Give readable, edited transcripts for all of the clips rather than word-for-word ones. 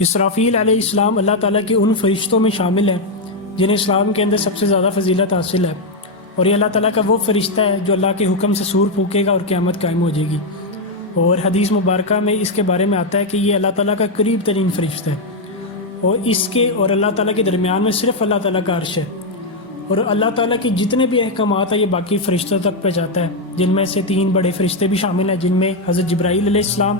اسرافیل علیہ السلام اللہ تعالیٰ کے ان فرشتوں میں شامل ہیں جنہیں اسلام کے اندر سب سے زیادہ فضیلت حاصل ہے، اور یہ اللہ تعالیٰ کا وہ فرشتہ ہے جو اللہ کے حکم سے سور پھونکے گا اور قیامت قائم ہو جائے گی۔ اور حدیث مبارکہ میں اس کے بارے میں آتا ہے کہ یہ اللہ تعالیٰ کا قریب ترین فرشتہ ہے، اور اس کے اور اللہ تعالیٰ کے درمیان میں صرف اللہ تعالیٰ کا عرش ہے، اور اللہ تعالیٰ کی جتنے بھی احکامات ہیں یہ باقی فرشتوں تک پہنچاتا ہے، جن میں سے 3 بڑے فرشتے بھی شامل ہیں، جن میں حضرت جبرائیل علیہ السلام،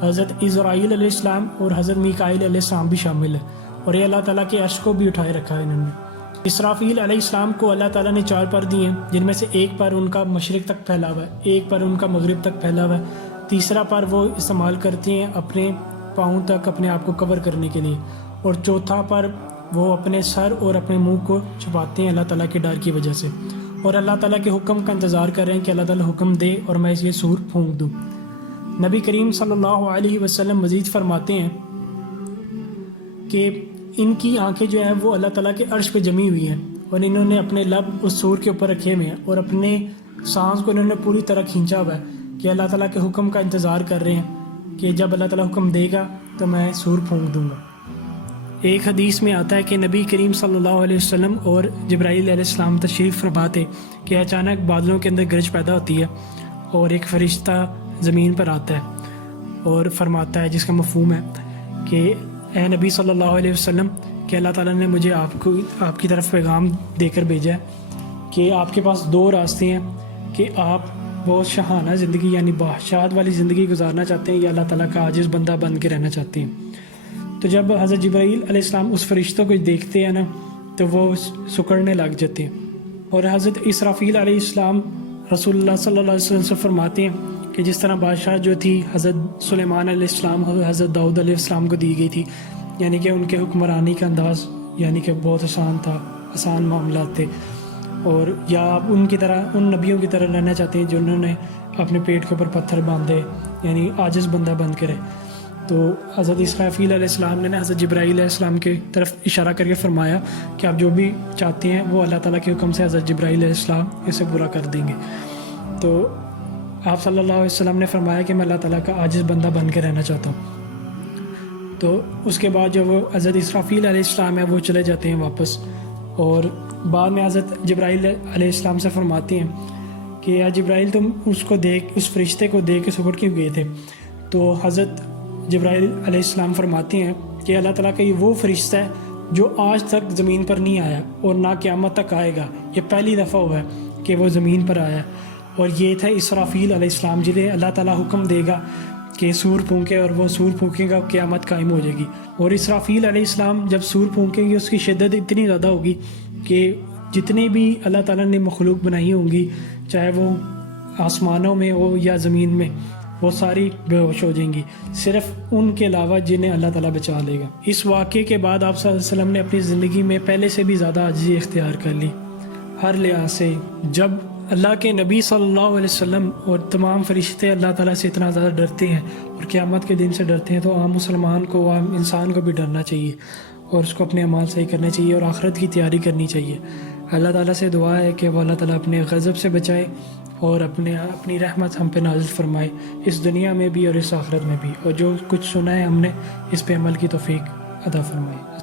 حضرت عزرائیل علیہ السلام اور حضرت میکائیل علیہ السلام بھی شامل ہے، اور یہ اللہ تعالیٰ کے عرش کو بھی اٹھائے رکھا ہے انہوں نے۔ اسرافیل علیہ السلام کو اللہ تعالیٰ نے 4 پر دیے ہیں، جن میں سے ایک پر ان کا مشرق تک پھیلا ہوا ہے، ایک پر ان کا مغرب تک پھیلا ہوا ہے، تیسرا پر وہ استعمال کرتے ہیں اپنے پاؤں تک اپنے آپ کو کور کرنے کے لیے، اور چوتھا پر وہ اپنے سر اور اپنے منہ کو چھپاتے ہیں اللہ تعالیٰ کے ڈر کی وجہ سے، اور اللہ تعالیٰ کے حکم کا انتظار کر رہے ہیں کہ اللہ تعالیٰ حکم دے اور میں یہ سور پھونک دوں۔ نبی کریم صلی اللہ علیہ وسلم مزید فرماتے ہیں کہ ان کی آنکھیں جو ہیں وہ اللہ تعالیٰ کے عرش پہ جمی ہوئی ہیں، اور انہوں نے اپنے لب اس سور کے اوپر رکھے ہوئے ہیں، اور اپنے سانس کو انہوں نے پوری طرح کھینچا ہوا ہے کہ اللہ تعالیٰ کے حکم کا انتظار کر رہے ہیں کہ جب اللہ تعالیٰ حکم دے گا تو میں سور پھونک دوں گا۔ ایک حدیث میں آتا ہے کہ نبی کریم صلی اللہ علیہ وسلم اور جبرائیل علیہ السلام تشریف فرما تھے کہ اچانک بادلوں کے اندر گرج پیدا ہوتی ہے، اور ایک فرشتہ زمین پر آتا ہے اور فرماتا ہے، جس کا مفہوم ہے کہ اے نبی صلی اللہ علیہ وسلم کہ اللہ تعالیٰ نے مجھے آپ کی طرف پیغام دے کر بھیجا ہے کہ آپ کے پاس 2 راستے ہیں، کہ آپ بہت شاہانہ زندگی یعنی بادشاہت والی زندگی گزارنا چاہتے ہیں یا اللہ تعالیٰ کا عاجز بندہ بن کے رہنا چاہتے ہیں۔ تو جب حضرت جبرائیل علیہ السلام اس فرشتوں کو دیکھتے ہیں نا تو وہ سکڑنے لگ جاتے ہیں، اور حضرت اسرافیل علیہ السلام رسول اللہ صلی اللہ علیہ وسلم سے فرماتے ہیں کہ جس طرح بادشاہ جو تھی حضرت سلیمان علیہ السلام اور حضرت داؤد علیہ السلام کو دی گئی تھی، یعنی کہ ان کے حکمرانی کا انداز یعنی کہ بہت آسان تھا، آسان معاملات تھے، اور یا آپ ان کی طرح ان نبیوں کی طرح رہنا چاہتے ہیں جنہوں نے اپنے پیٹ کے اوپر پتھر باندھے یعنی عاجز بندہ بن کے رہے۔ تو حضرت اسرافیل علیہ السلام نے حضرت جبرائیل علیہ السلام کی طرف اشارہ کر کے فرمایا کہ آپ جو بھی چاہتے ہیں وہ اللہ تعالیٰ کے حکم سے حضرت جبرائیل علیہ السلام اسے پورا کر دیں گے۔ تو آپ صلی اللہ علیہ وسلم نے فرمایا کہ میں اللہ تعالیٰ کا عاجز بندہ بن کے رہنا چاہتا ہوں۔ تو اس کے بعد جو وہ حضرت اسرافیل علیہ السلام ہے وہ چلے جاتے ہیں واپس، اور بعد میں حضرت جبرائیل علیہ السلام سے فرماتے ہیں کہ یا جبرائیل تم اس فرشتے کو دیکھ کے سکڑ کیوں گئے تھے؟ تو حضرت جبرائیل علیہ السلام فرماتے ہیں کہ اللہ تعالیٰ کا یہ وہ فرشتہ ہے جو آج تک زمین پر نہیں آیا اور نہ قیامت تک آئے گا، یہ پہلی دفعہ ہوا ہے کہ وہ زمین پر آیا، اور یہ تھا اسرافیل علیہ السلام جنہیں اللہ تعالیٰ حکم دے گا کہ سور پھونکے، اور وہ سور پھونکے گا قیامت قائم ہو جائے گی۔ اور اسرافیل علیہ السلام جب سور پھونکیں گے اس کی شدت اتنی زیادہ ہوگی کہ جتنے بھی اللہ تعالیٰ نے مخلوق بنائی ہوں گی، چاہے وہ آسمانوں میں ہو یا زمین میں، وہ ساری بے ہوش ہو جائیں گی، صرف ان کے علاوہ جنہیں اللہ تعالیٰ بچا لے گا۔ اس واقعے کے بعد آپ صلی اللہ علیہ وسلم نے اپنی زندگی میں پہلے سے بھی زیادہ عاجزی اختیار کر لی ہر لحاظ سے۔ جب اللہ کے نبی صلی اللہ علیہ وسلم اور تمام فرشتے اللہ تعالیٰ سے اتنا زیادہ ڈرتے ہیں اور قیامت کے دن سے ڈرتے ہیں، تو عام مسلمان کو، عام انسان کو بھی ڈرنا چاہیے اور اس کو اپنے اعمال صحیح کرنے چاہیے اور آخرت کی تیاری کرنی چاہیے۔ اللہ تعالیٰ سے دعا ہے کہ وہ اللہ تعالیٰ اپنے غضب سے بچائے اور اپنی رحمت ہم پہ نازل فرمائے، اس دنیا میں بھی اور اس آخرت میں بھی، اور جو کچھ سنا ہے ہم نے اس پہ عمل کی توفیق عطا فرمائے۔